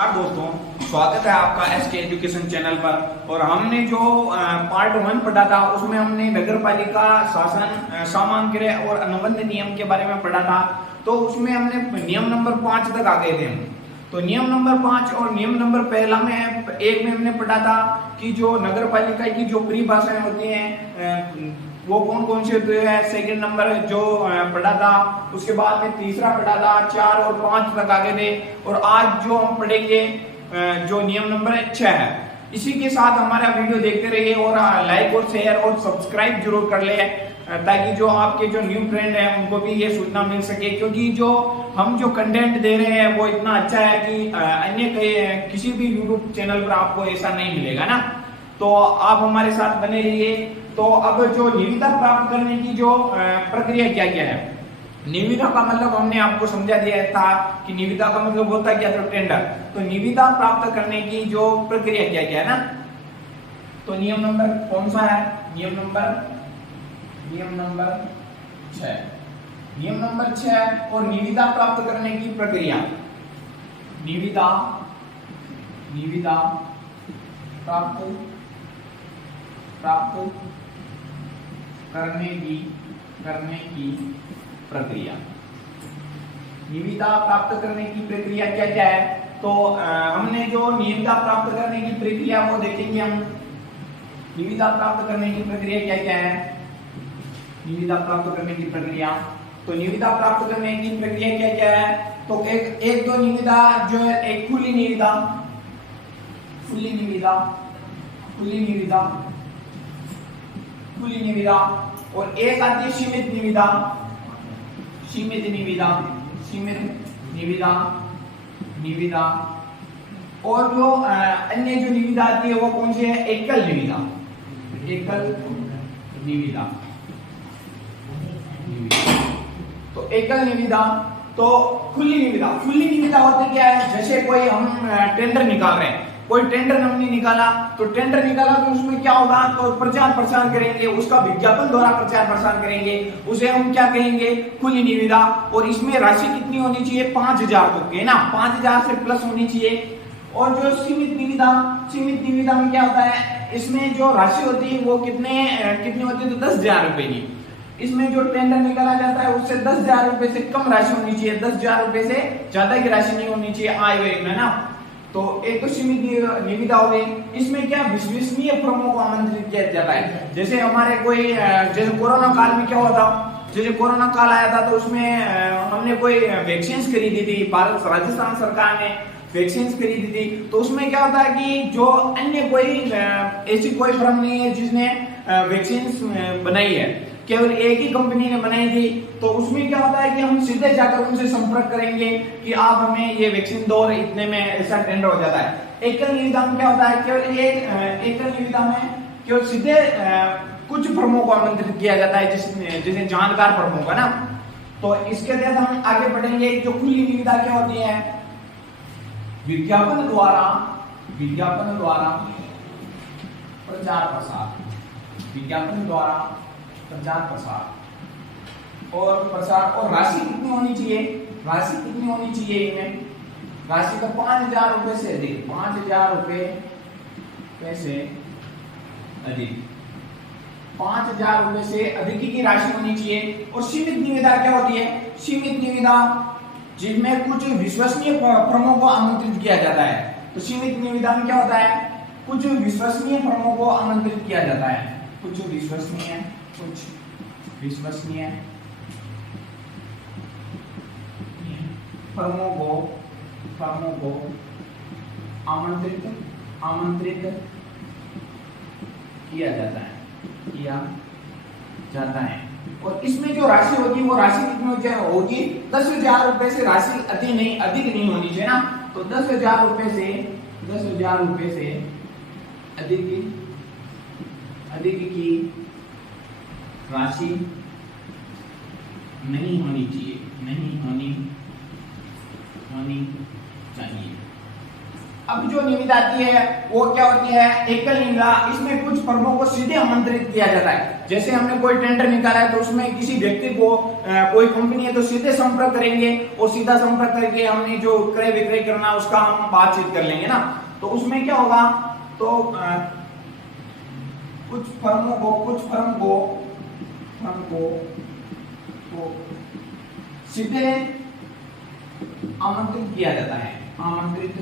नमस्कार दोस्तों, स्वागत है आपका एसके एजुकेशन चैनल पर। और हमने जो पार्ट 1 पढ़ा था उसमें हमने नगर पालिका शासन सामान्य क्रय और अनुबंध नियम के बारे में पढ़ा था। तो उसमें हमने नियम नंबर 5 तक आ गए थे हम। तो नियम नंबर 5 और नियम नंबर पहला में एक में हमने पढ़ा था कि जो नगर पालिका की जो परिभाषाएं होती हैं वो कौन कौन से होते हैं। सेकंड नंबर जो पढ़ा था, उसके बाद में तीसरा पढ़ा था, 4 और 5 तक आगे थे। और आज जो हम पढ़ेंगे जो नियम नंबर 6 है। इसी के साथ हमारा वीडियो देखते रहिए और लाइक और शेयर और सब्सक्राइब जरूर कर ले, ताकि जो आपके जो न्यू फ्रेंड है उनको भी ये सूचना मिल सके। क्योंकि जो हम जो कंटेंट दे रहे हैं वो इतना अच्छा है कि अन्य किसी भी यूट्यूब चैनल पर आपको ऐसा नहीं मिलेगा ना। तो आप हमारे साथ बने रहिए। तो अब जो निविदा प्राप्त करने की जो प्रक्रिया क्या क्या है। निविदा का मतलब हमने आपको समझा दिया था कि निविदा का मतलब होता क्या, तो टेंडर। तो निविदा प्राप्त करने की जो प्रक्रिया क्या क्या है ना। तो नियम नंबर कौन सा है? नियम नंबर 6। नियम नंबर 6 और निविदा प्राप्त करने की प्रक्रिया। निविदा प्राप्त करने की प्रक्रिया। निविदा प्राप्त करने की प्रक्रिया क्या क्या है? तो हमने जो निविदा प्राप्त करने की प्रक्रिया वो देखेंगे हम। निविदा प्राप्त करने की प्रक्रिया क्या क्या है? निविदा प्राप्त करने की प्रक्रिया। तो निविदा प्राप्त करने की प्रक्रिया क्या क्या है? तो एक दो निविदा जो है, एक खुली निविदा और एक आती है सीमित निविदा। और जो अन्य जो निविदा आती है वो कौन सी है? एकल निविदा। तो एकल निविदा। तो खुली निविदा होती क्या है? जैसे कोई हम टेंडर निकाल रहे हैं, कोई टेंडर हमने निकाला तो उसमें क्या होगा? तो प्रचार प्रसार करेंगे, उसका विज्ञापन द्वारा प्रचार प्रसार करेंगे, उसे हम क्या कहेंगे? खुली निविदा। और इसमें राशि कितनी होनी चाहिए? 5,000 तक के ना, 5,000 से प्लस होनी चाहिए। और जो सीमित निविदा में क्या होता है? इसमें जो राशि होती है वो कितनी होती है? तो 10,000 रुपए की। इसमें जो टेंडर निकाला जाता है उससे 10,000 रुपए से कम राशि होनी चाहिए, 10,000 रुपए से ज्यादा की राशि नहीं होनी चाहिए आय व्यय में ना। तो एक तो सीमित निविदा हो गई। इसमें क्या विश्वसनीय फर्मों को आमंत्रित किया जाता है। जैसे हमारे कोई जैसे कोरोना काल में क्या हुआ था? जैसे कोरोना काल आया था तो उसमें हमने कोई वैक्सीन खरीदी थी, भारत राजस्थान सरकार ने वैक्सीन खरीदी थी। तो उसमें क्या होता है कि जो अन्य कोई ऐसी कोई फर्म नहीं है जिसने वैक्सीन बनाई है, केवल एक ही कंपनी ने बनाई थी। तो उसमें क्या होता है कि हम सीधे जाकर उनसे संपर्क करेंगे कि आप हमें ये वैक्सीन दो और इतने में ऐसा टेंडर हो जाता है। एकल निविदा में क्या होता है? केवल एकल निविदा में केवल सीधे कुछ फर्मों को आमंत्रित किया जाता है, जिसे जानकार फर्मों का ना। तो इसके तहत हम आगे बढ़ेंगे। जो खुली निविदा क्या होती है? विज्ञापन द्वारा प्रचार प्रसार और राशि कितनी होनी चाहिए? इनमें राशि तो 5,000 रुपए से अधिक, 5,000 रुपए से अधिक, 5,000 रुपए से अधिक की राशि होनी चाहिए। और सीमित निविदा क्या होती है? सीमित निविदा जिसमें कुछ विश्वसनीय फर्मों को आमंत्रित किया जाता है। तो सीमित निविदा में क्या होता है? कुछ विश्वसनीय फर्मों को आमंत्रित किया जाता है। कुछ विश्वसनीय फर्मों को आमंत्रित किया जाता है। और इसमें जो राशि होगी वो राशि कितनी होगी? 10,000 रुपए से राशि अधिक नहीं होनी चाहिए ना। तो 10,000 रुपए से अधिक की राशि नहीं होनी चाहिए। अब जो निविदा आती है वो क्या होती है, एकल निविदा। इसमें कुछ फर्मों को सीधे आमंत्रित किया जाता है। जैसे हमने कोई टेंडर निकाला है तो उसमें किसी व्यक्ति को कोई कंपनी है तो सीधे संपर्क करेंगे और सीधा संपर्क करके हमने जो क्रय विक्रय करना उसका हम बातचीत कर लेंगे ना। तो उसमें क्या होगा, तो कुछ फर्म को तो सीधे आमंत्रित किया जाता है, आमंत्रित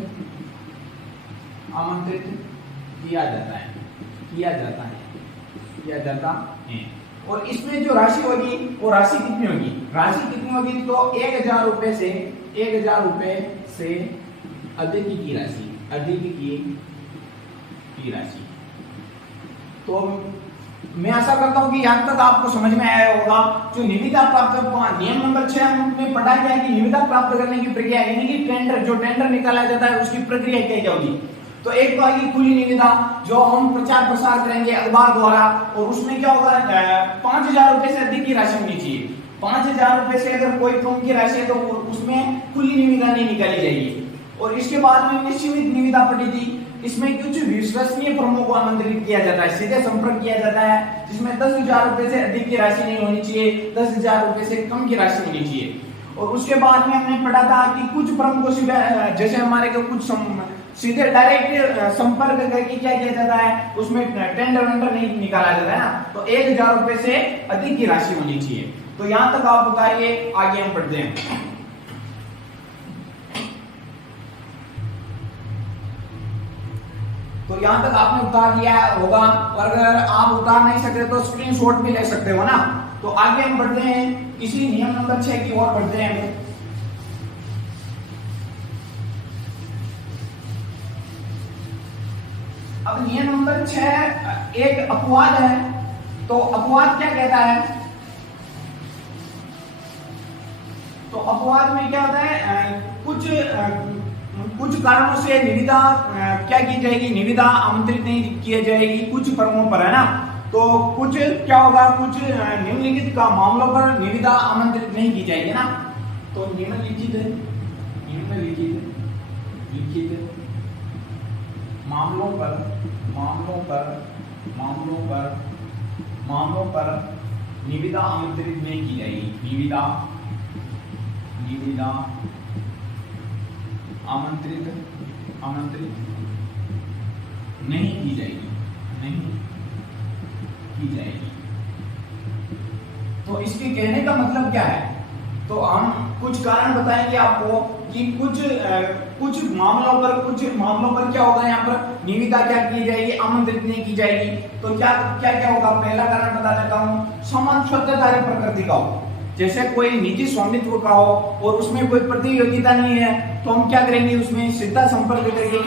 किया जाता है। और इसमें जो राशि होगी वो राशि कितनी होगी, तो 1000 रुपए से अधिक की राशि। तो मैं आशा करता हूं कि यहाँ तक आपको समझ में आया होगा। जो निविदा प्राप्त, नियम नंबर 6 हमने पढ़ा गया है कि निविदा प्राप्त करने की प्रक्रिया, यानी कि जो टेंडर निकाला जाता है उसकी प्रक्रिया क्या होगी। तो एक तो आएगी खुली निविदा, जो हम प्रचार प्रसार करेंगे अखबार द्वारा, और उसमें क्या होगा, 5000 रुपए से अधिक की राशि होनी चाहिए। 5000 रुपए से अगर कोई कम की राशि है तो उसमें खुली निविदा नहीं निकाली जाएगी। और इसके बाद में निश्चित निविदा पड़ी थी। इसमें कुछ विश्वसनीय फर्मों को आमंत्रित किया जाता है, सीधे संपर्क किया जाता है, जिसमें 10,000 रुपए से अधिक की राशि नहीं होनी चाहिए, 10,000 रुपए से कम की राशि होनी चाहिए। और उसके बाद में हमने पढ़ा था कि कुछ फर्म को सीधे, जैसे हमारे को कुछ सीधे डायरेक्ट संपर्क करके क्या किया जाता है, उसमें टेंडर वेंडर नहीं निकाला जाता है ना। तो 1000 रुपए से अधिक की राशि होनी चाहिए। तो यहां तक आप बताइए, आगे हम पढ़ते हैं। तो यहां तक आपने उतार लिया होगा, और अगर आप उतार नहीं सकते तो स्क्रीनशॉट भी ले सकते हो ना। तो आगे हम बढ़ते हैं, इसी नियम नंबर 6 की ओर बढ़ते हैं। अब नियम नंबर 6 एक अपवाद है। तो अपवाद क्या कहता है, तो अपवाद में क्या होता है, कुछ कारणों से निविदा क्या की जाएगी, निविदा आमंत्रित नहीं की जाएगी कुछ फर्मों पर, है ना। तो कुछ क्या होगा, कुछ निम्नलिखित का मामलों पर निविदा आमंत्रित नहीं की जाएगी ना। तो निम्नलिखित मामलों पर निविदा आमंत्रित नहीं की जाएगी, निविदा आमंत्रित नहीं की जाएगी। तो इसके कहने का मतलब क्या है, तो हम कुछ कारण बताएंगे आपको कि कुछ मामलों पर क्या होगा, यहाँ पर निविदा क्या की जाएगी, आमंत्रित नहीं की जाएगी। तो क्या होगा, पहला कारण बता देता हूँ, समान स्वत्वधारी प्रकृति का हो। जैसे कोई निजी स्वामित्व का हो और उसमें कोई प्रतियोगिता नहीं है, तो हम क्या करेंगे, उसमें सीधा संपर्क करके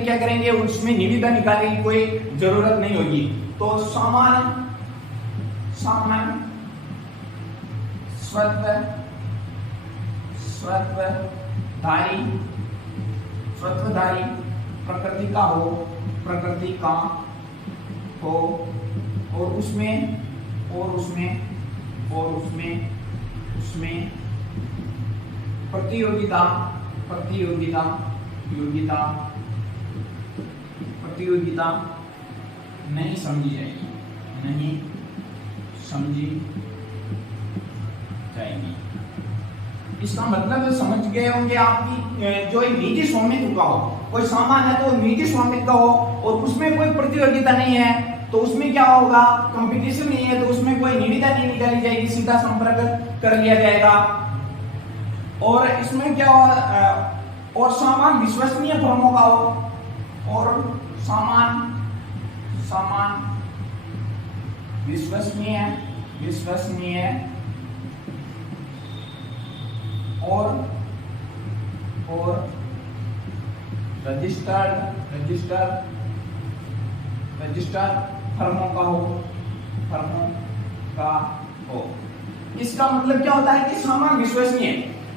क्या करेंगे, उसमें निविदा निकालने की कोई जरूरत नहीं होगी। तो समान स्वत्वधारी प्रकृति का हो और उसमें प्रतियोगिता नहीं समझी जाएगी। इसका मतलब समझ गए होंगे आपकी, जो निजी स्वामित्व का हो, कोई सामान है तो निजी स्वामित्व का हो और उसमें कोई प्रतियोगिता नहीं है, तो उसमें क्या होगा, कंपटीशन नहीं है, तो उसमें कोई निविदा नहीं निकाली जाएगी, सीधा संपर्क कर लिया जाएगा। और इसमें क्या होगा, और सामान विश्वसनीय फर्मों का हो, और सामान विश्वसनीय और रजिस्टर्ड फर्मों का हो। इसका मतलब क्या होता है कि सामान विश्वसनीय।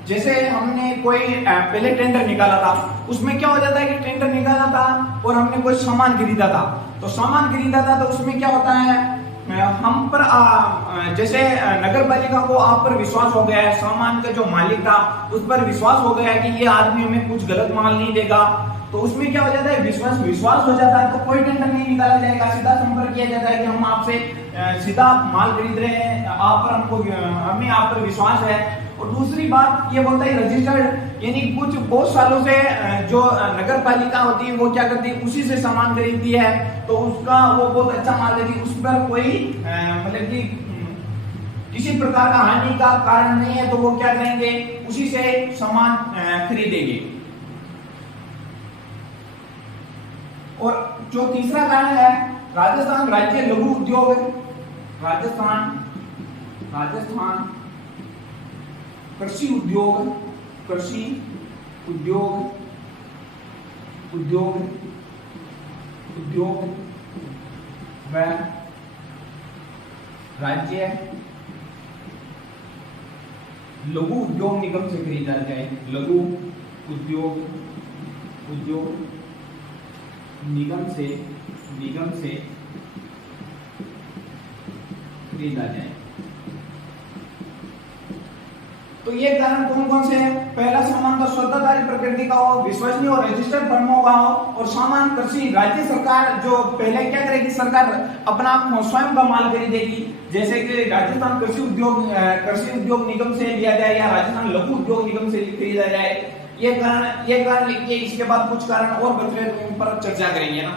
जैसे हमने कोई पहले टेंडर निकाला था, उसमें क्या हो जाता है कि टेंडर निकाला था और हमने कोई सामान खरीदा था, तो सामान खरीदा था तो उसमें क्या होता है, हम पर जैसे नगर पालिका को आप पर विश्वास हो गया है, सामान का जो मालिक था उस पर विश्वास हो गया है कि ये आदमी हमें कुछ गलत माल नहीं देगा, तो उसमें क्या हो जाता है, विश्वास हो जाता है, तो कोई टेंडर नहीं निकाला जाएगा, सीधा संपर्क किया जाता है कि हम आपसे सीधा माल खरीद रहे हैं, आप पर हमें आप पर विश्वास है। और दूसरी बात ये बोलता है रजिस्टर्ड, यानी कुछ बहुत सालों से जो नगर पालिका होती है वो क्या करती है, उसी से सामान खरीदती है, तो उसका वो बहुत अच्छा माल देती है, उस पर कोई मतलब कि किसी प्रकार का हानि का कारण नहीं है, तो वो क्या करेंगे, उसी से सामान खरीदेंगे। और जो तीसरा कारण है, राजस्थान राज्य लघु उद्योग, राजस्थान कृषि उद्योग व राज्य लघु उद्योग निगम से खरीदा जाए, लघु उद्योग निगम से खरीदा जाए। तो ये कारण कौन कौन से हैं? पहला, सामान तो स्वतंत्र प्रकृति का हो, विश्वसनीय और रजिस्टर्ड फर्मों का हो, और सामान कृषि, राज्य सरकार जो पहले क्या करेगी, सरकार अपना स्वयं का माल खरीदेगी, जैसे कि राजस्थान कृषि उद्योग निगम से लिया जाए या राजस्थान लघु उद्योग निगम से खरीदा जाए। ये कारण लिखिए, इसके बाद कुछ कारण और बच रहे तो उन पर चर्चा करेंगे ना।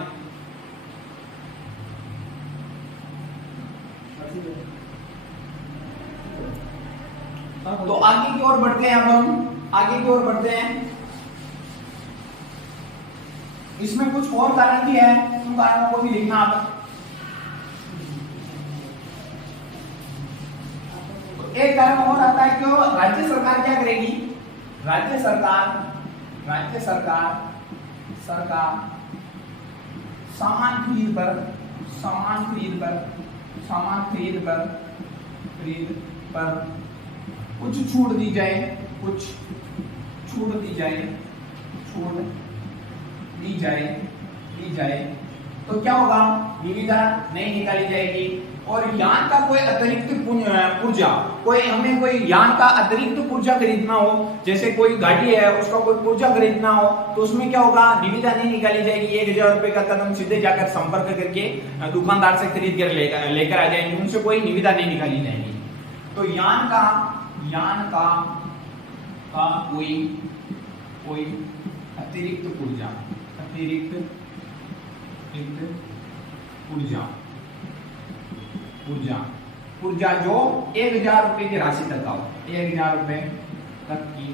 तो आगे की ओर बढ़ते हैं, अब हम आगे की ओर बढ़ते हैं। इसमें कुछ और कारण भी है, उन कारणों को भी लिखना आप। तो एक कारण और आता है कि राज्य सरकार क्या करेगी, राज्य सरकार सामान खरीद पर कुछ छूट दी जाए, तो क्या होगा, निविदा नहीं निकाली जाएगी। और यान का कोई अतिरिक्त पुर्जा, हमें कोई यान का अतिरिक्त पुर्जा खरीदना हो, जैसे कोई गाड़ी है उसका कोई पुर्जा खरीदना हो, तो उसमें क्या होगा, निविदा नहीं निकाली जाएगी। 1000 रुपए का कदम सीधे जाकर संपर्क करके दुकानदार से खरीद कर लेकर आ जाएंगे, उनसे कोई निविदा नहीं निकाली जाएगी। तो यान का कोई अतिरिक्त पुर्जा जो 1000 रुपए की राशि तक का हो, 1000 रुपए तक की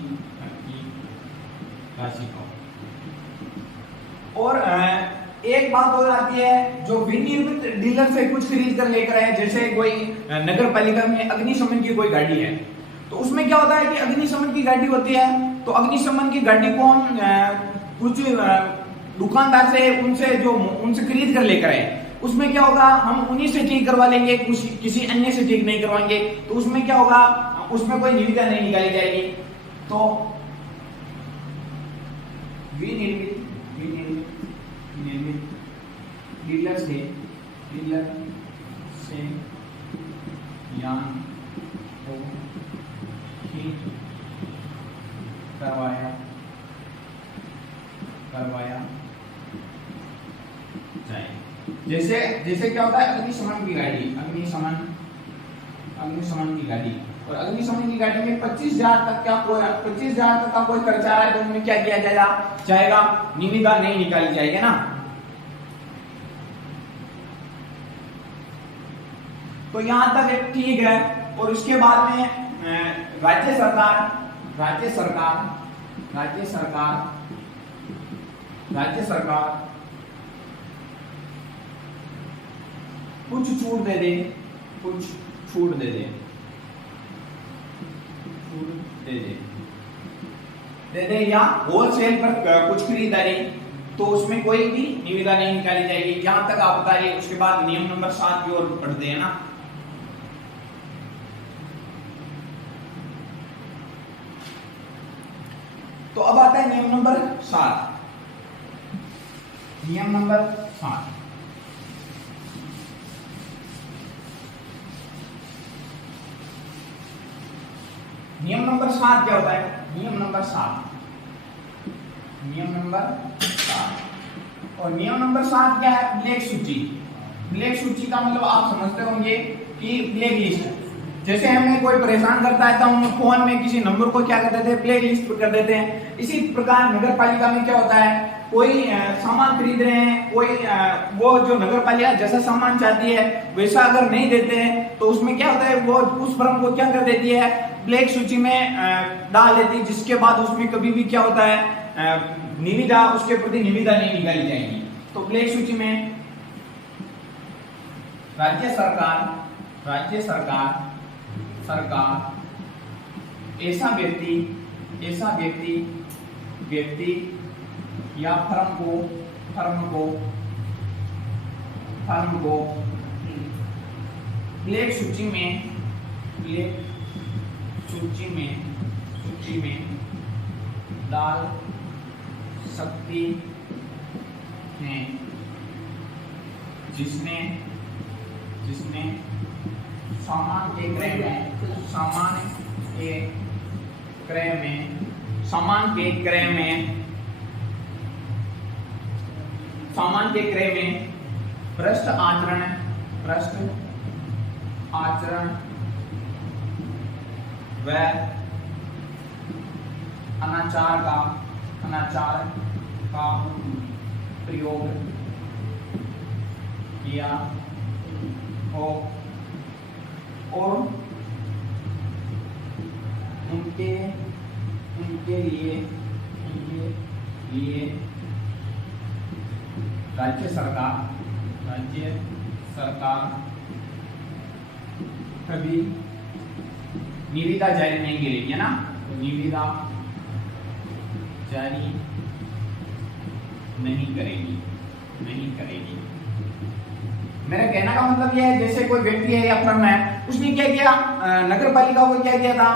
राशि का हो। और एक बात और आती है, जो विनिर्मित डीलर से कुछ खरीद कर लेकर आए, जैसे कोई नगर पालिका में अग्निशमन की कोई गाड़ी है, तो उसमें क्या होता है कि अग्निशमन की गाड़ी होती है, तो अग्निशमन की गाड़ी को हम कुछ दुकानदार से उनसे खरीद कर लेकर आए, उसमें क्या होगा, हम उन्हीं से ठीक करवा लेंगे, किसी अन्य से ठीक नहीं करवाएंगे, तो उसमें क्या होगा, उसमें कोई निविदा नहीं निकाली जाएगी। तो विनिर्मित डीलर से यान को ठीक करवाया जाए। जैसे क्या होता है, अग्निशमन की गाड़ी, और अग्निशमन की गाड़ी में 25,000 तक का कोई खर्चा आ रहा है, तो उनमें क्या किया जाएगा, निविदा नहीं निकाली जाएगी ना। तो यहां तक एक ठीक है। और उसके बाद में राज्य सरकार कुछ छूट दे दे या होलसेल पर कुछ खरीदारी, तो उसमें कोई भी निविदा नहीं निकाली जाएगी। जहां तक आप बता रही, उसके बाद नियम नंबर 7 की ओर पढ़ते हैं ना। तो अब आता है नियम नंबर 7। नियम नंबर 7 क्या होता है? नियम नंबर 7, नियम नंबर 7। और नियम नंबर 7 क्या है? ब्लैक सूची। ब्लैक सूची का मतलब आप समझते होंगे कि ब्लैक लिस्ट। जैसे हमें कोई परेशान करता है तो हम फोन में किसी नंबर को क्या कर देते हैं? ब्लैक लिस्ट कर देते हैं। इसी प्रकार नगर पालिका में क्या होता है? कोई सामान खरीद रहे हैं, कोई वो जो नगर पालिका जैसा सामान चाहती है वैसा अगर नहीं देते हैं तो उसमें क्या होता है? वो उस फर्म को क्या कर देती है? ब्लैक सूची में डाल देती है, जिसके बाद उसमें कभी भी क्या होता है? निविदा, उसके प्रति निविदा नहीं निकाली जाएगी। तो ब्लैक सूची में राज्य सरकार ऐसा व्यक्ति या फर्म को ब्लैक सूची में डाल सकती है, जिसने सामान के क्रय में भ्रष्ट आचरण व अनाचार का प्रयोग किया हो और उनके लिए राज्य सरकार कभी निविदा जारी नहीं करेगी, है ना? तो निविदा जारी नहीं करेगी। मेरा कहना का मतलब यह है, जैसे कोई व्यक्ति है या फर्म है, उसने क्या किया? नगर पालिका को क्या किया था?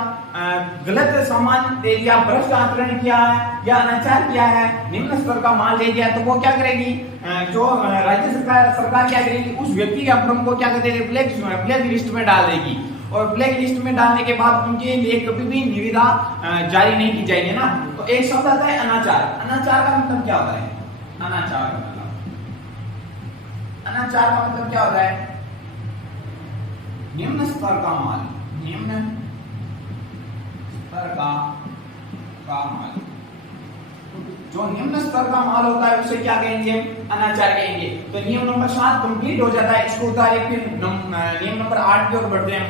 गलत सामान दे दिया, भ्रष्ट आचरण किया है या अनाचार किया है, निम्न स्तर का माल दे दिया, तो वो क्या करेगी? जो राज्य सरकार क्या करेगी? उस व्यक्ति या फर्म को क्या कर देगी? ब्लैक लिस्ट में डाल देगी। और ब्लैक लिस्ट में डालने के बाद उनके लिए कभी भी निविदा जारी नहीं की जाएगी ना। तो एक शब्द आता है अनाचार। अनाचार का मतलब क्या होता है? अनाचार का मतलब क्या होता है? निम्न स्तर का माल, जो निम्न स्तर का माल होता है उसे क्या कहेंगे? अनाचार कहेंगे। तो नियम नंबर 7 कंप्लीट हो जाता है। इसको उतारे, फिर नियम नंबर 8 की ओर बढ़ते हैं।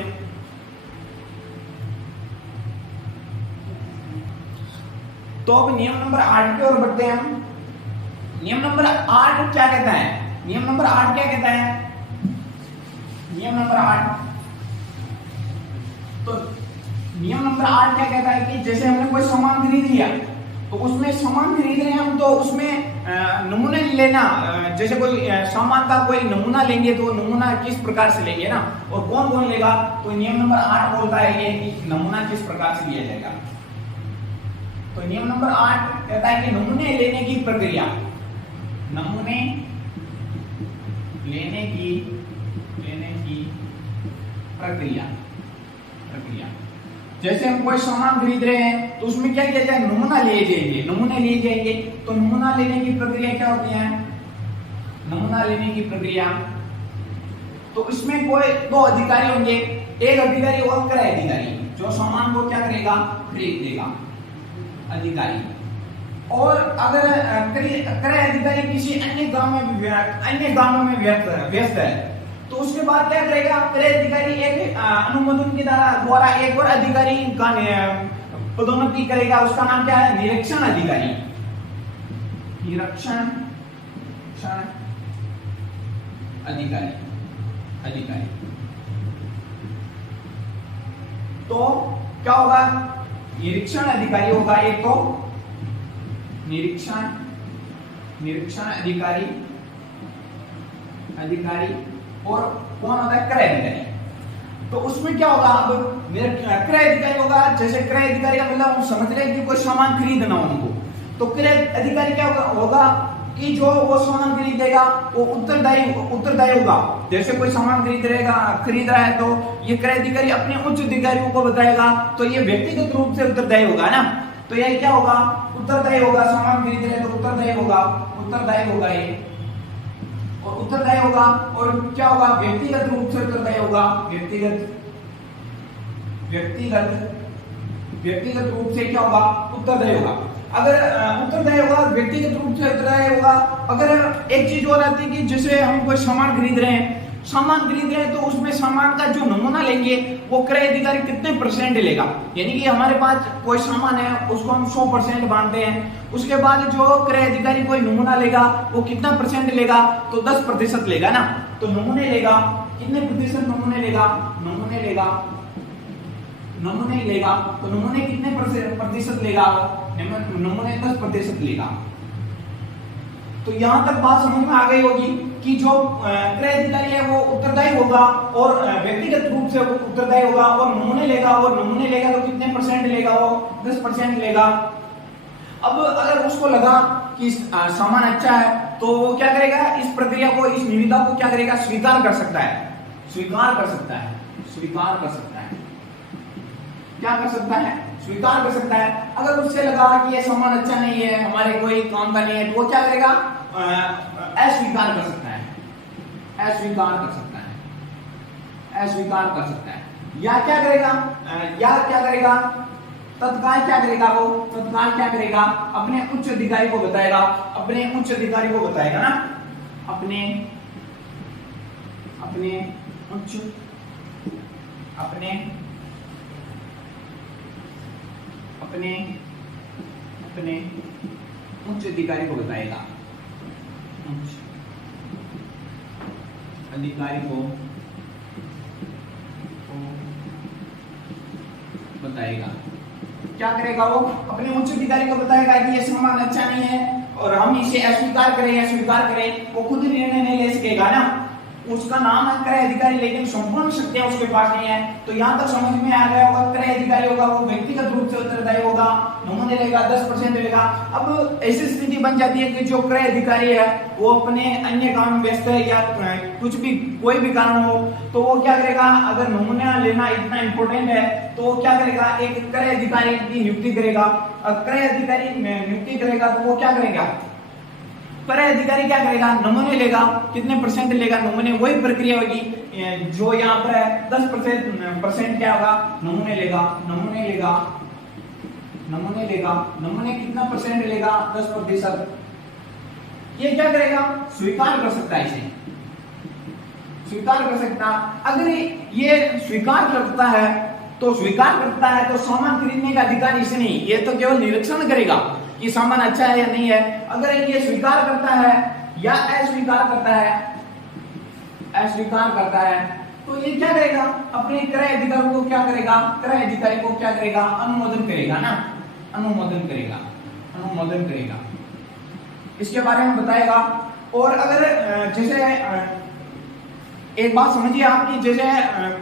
तो अब नियम नंबर 8 की ओर बढ़ते हैं हम। नियम नंबर 8 क्या कहता है? नियम नंबर 8 क्या कहता है? नियम नंबर 8 क्या कहता है कि जैसे हमने कोई सामान खरीद लिया, तो उसमें सामान खरीद रहे हैं हम, तो उसमें नमूने लेना, जैसे कोई सामान का कोई नमूना लेंगे तो नमूना किस प्रकार से लेंगे ना, और कौन लेगा? तो नियम नंबर 8 बोलता है ये कि नमूना किस प्रकार से लिया जाएगा। तो नियम नंबर 8 कहता है कि नमूने लेने की प्रक्रिया, प्रक्रिया। जैसे हम कोई सामान खरीद रहे हैं तो उसमें क्या किया जाए? नमूने लिए जाएंगे। तो नमूना लेने की प्रक्रिया क्या होती है? नमूना लेने की प्रक्रिया, तो इसमें कोई 2 अधिकारी होंगे, एक अधिकारी और क्रय अधिकारी, जो सामान को क्या करेगा? खरीद देगा, अधिकारी। और अगर क्रय अधिकारी किसी अन्य गांव में व्यस्त है, तो उसके बाद क्या करेगा? क्रय अधिकारी एक अनुमोदन के द्वारा एक और अधिकारी का पदोन्नति करेगा। उसका नाम क्या है? निरीक्षण अधिकारी। तो क्या होगा? निरीक्षण अधिकारी होगा एक, तो निरीक्षण अधिकारी और कौन होता है? क्रय अधिकारी। तो उसमें क्या होगा? अब क्रय अधिकारी होगा। जैसे क्रय अधिकारी का मतलब हम समझ रहे हैं कि कोई सामान खरीदना हो उनको, तो क्रय अधिकारी क्या होगा? कि जो वो सामान खरीदेगा वो उत्तरदायी होगा। जैसे कोई सामान खरीद रहा है तो ये क्रय अधिकारी अपने उच्च अधिकारियों को बताएगा, तो ये व्यक्तिगत रूप से उत्तरदायी होगा ना। तो ये क्या होगा, उत्तरदायी होगा। सामान खरीद रहे तो उत्तरदायी होगा ये, और उत्तरदायी होगा। और क्या होगा, व्यक्तिगत रूप से उत्तरदायी होगा। व्यक्तिगत रूप से क्या होगा, उत्तरदायी होगा। अगर उत्तरदायी होगा, व्यक्तिगत रूप से उत्तरदायी होगा। अगर एक चीज और आती है कि जैसे हम कोई सामान खरीद रहे हैं तो उसमें सामान का जो नमूना लेंगे वो क्रय अधिकारी कितने परसेंट लेगा। यानी कि हमारे पास कोई सामान है उसको हम 100% बांधते हैं, उसके बाद जो क्रय अधिकारी कोई नमूना लेगा वो कितना परसेंट लेगा, तो 10% लेगा ना। तो नमूने लेगा, कितने प्रतिशत नमूने लेगा, तो नमूने कितने प्रतिशत लेगा, नमूने 10% लेगा। तो यहां तक बात समझ में आ गई होगी कि जो क्रय अधिकारी है वो उत्तरदायी होगा और व्यक्तिगत रूप से वो उत्तरदायी होगा, और नमूने लेगा तो कितने परसेंट लेगा, वो 10% लेगा। अब अगर उसको लगा कि सामान अच्छा है तो वो क्या करेगा, इस प्रक्रिया को, इस निविदा को क्या करेगा, स्वीकार कर सकता है। स्वीकार कर सकता है। अगर उससे लगा कि ये सामान अच्छा नहीं है, हमारे कोई काम का नहीं है, तो वो क्या करेगा, अस्वीकार कर सकता है। या क्या करेगा, तत्काल क्या करेगा, अपने उच्च अधिकारी को बताएगा ना, अपने उच्च अधिकारी को बताएगा। क्या करेगा, वो अपने उच्च अधिकारी को बताएगा कि ये सामान अच्छा नहीं है और हम इसे अस्वीकार करें या स्वीकार करें। वो खुद निर्णय नहीं ले सकेगा ना, उसका नाम है क्रय अधिकारी, लेकिन संपूर्ण शक्तियां उसके पास नहीं है। तो यहाँ तक समझ में आ गया होगा, क्रय अधिकारी होगा वो व्यक्तिगत रूप से उत्तरदायी होगा, नमूने लेगा, 10% लेगा। अब ऐसी स्थिति बन जाती है कि जो क्रय अधिकारी है वो अपने अन्य काम में व्यस्त है या कुछ भी, कोई भी कारण हो, तो वो क्या करेगा, अगर नमूना लेना इतना इंपॉर्टेंट है तो वो क्या करेगा, एक क्रय अधिकारी की नियुक्ति करेगा। क्रय अधिकारी नियुक्ति करेगा तो वो क्या करेगा, क्रय अधिकारी क्या करेगा, नमूने लेगा, कितने परसेंट लेगा, नमूने, वही प्रक्रिया होगी जो यहाँ पर है। 10% क्या होगा, नमूने लेगा, नमूने कितना परसेंट लेगा, 10%। ये क्या करेगा, स्वीकार कर सकता है, इसे स्वीकार कर सकता। अगर ये स्वीकार करता है तो सामान खरीदने का अधिकार इसे नहीं, ये तो केवल निरीक्षण करेगा कि सामान अच्छा है या नहीं है। अगर ये स्वीकार करता है या अस्वीकार करता है तो ये क्या करेगा, अपने क्रय अधिकारी को क्या करेगा, अनुमोदन करेगा, इसके बारे में बताएगा। और अगर जैसे एक बात समझिए आपकी, जैसे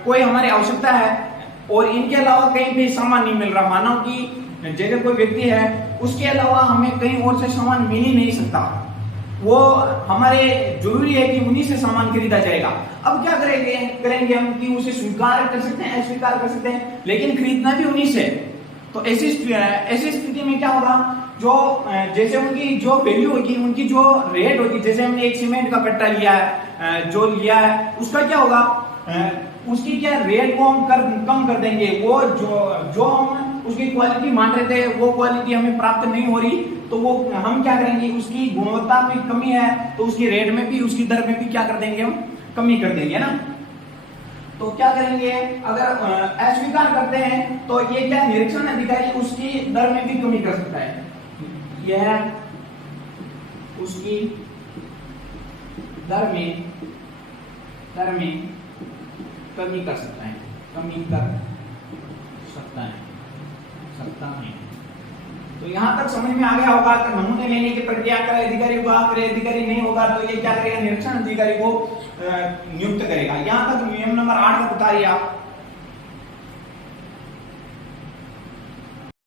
कोई हमारी आवश्यकता है और इनके अलावा कहीं भी सामान नहीं मिल रहा, मानो कि जैसे कोई व्यक्ति है उसके अलावा हमें कहीं और से सामान मिल ही नहीं सकता, वो हमारे जरूरी है कि उन्हीं से सामान खरीदा जाएगा। अब क्या करेंगे हम कि उसे स्वीकार कर सकते हैं, अस्वीकार कर सकते हैं, लेकिन खरीदना भी उन्हीं से। तो ऐसी स्थिति में क्या होगा, जो जैसे उनकी जो वैल्यू होगी, उनकी जो रेट होगी, जैसे हमने एक सीमेंट का कट्टा लिया है, उसका क्या होगा, उसकी क्या रेट को हम कम कर देंगे। वो जो हम उसकी क्वालिटी मान रहे थे वो क्वालिटी हमें प्राप्त नहीं हो रही, तो वो हम क्या करेंगे, उसकी गुणवत्ता में कमी है तो उसकी रेट में भी, उसकी दर में भी क्या कर देंगे, हम कमी कर देंगे ना। तो क्या करेंगे, अगर अस्वीकार करते हैं तो ये क्या, निरीक्षण अधिकारी उसकी दर में भी कमी कर सकता है, यह उसकी दर में कमी कर सकता है, तो यहां तक समझ में आ गया होगा कि नमूने लेने की प्रक्रिया क्रय अधिकारी होगा, क्रय अधिकारी नहीं होगा तो ये क्या करेगा, निरीक्षण अधिकारी को नियुक्त करेगा। यहां तक नियम नंबर 8 बता रही आप।